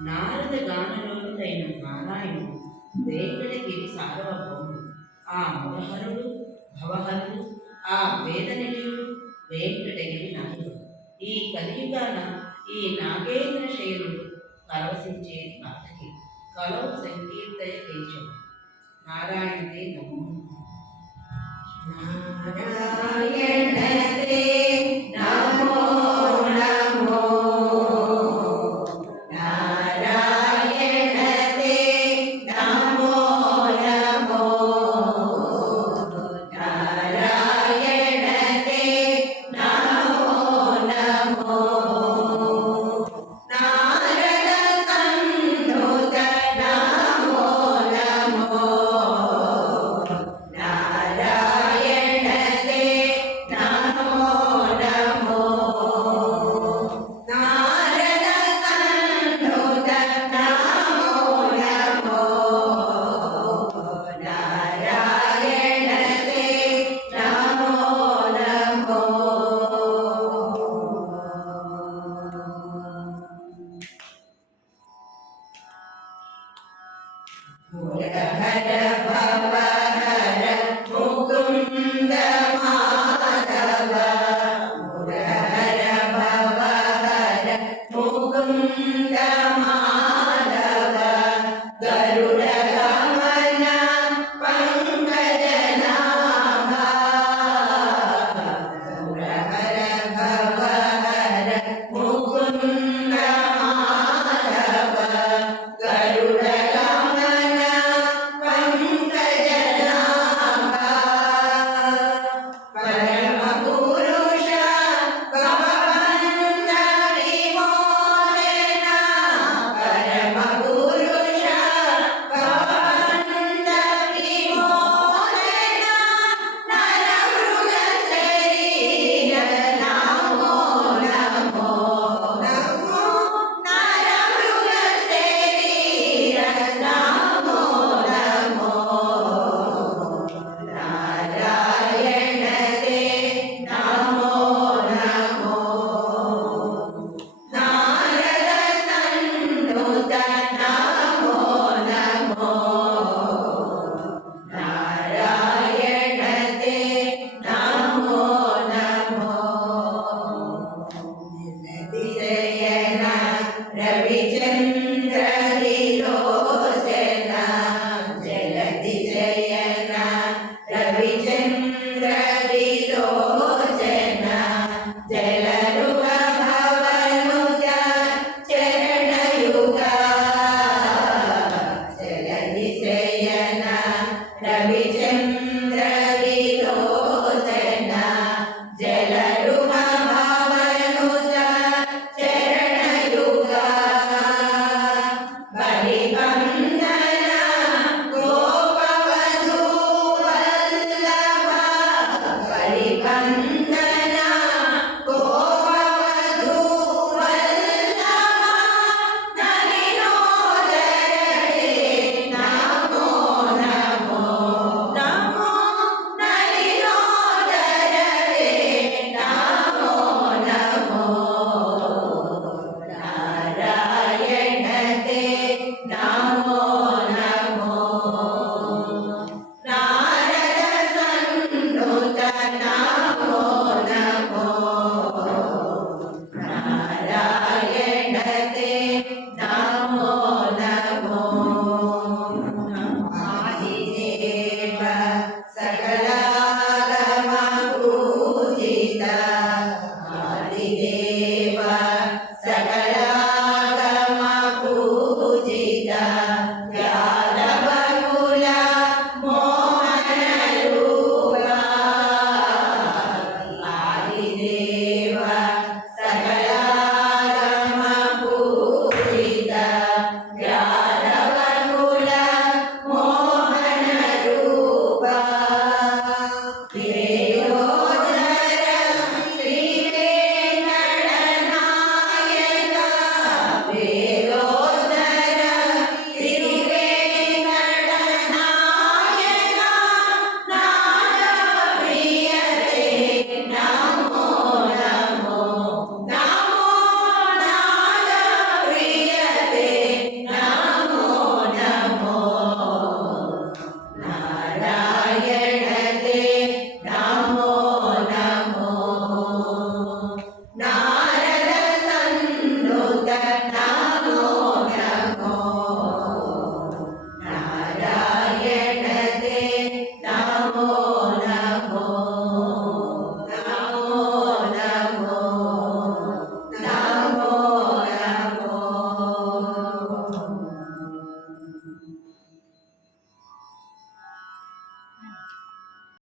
నారద గానలోనుడైన నారాయణుడు వేంకటగిరి సార్వభౌముడు ఆ మురహరుడు భవహరుడు ఆ వేదనిలయుడు వేంకటగిరి నాయుడు. ఈ కలియుగాన ఈ నాగేంద్ర శైలుడు కలవసించేది అతకి కలో సంకీర్తయ కేశవుడు. నారాయణదే నమో నారాయణ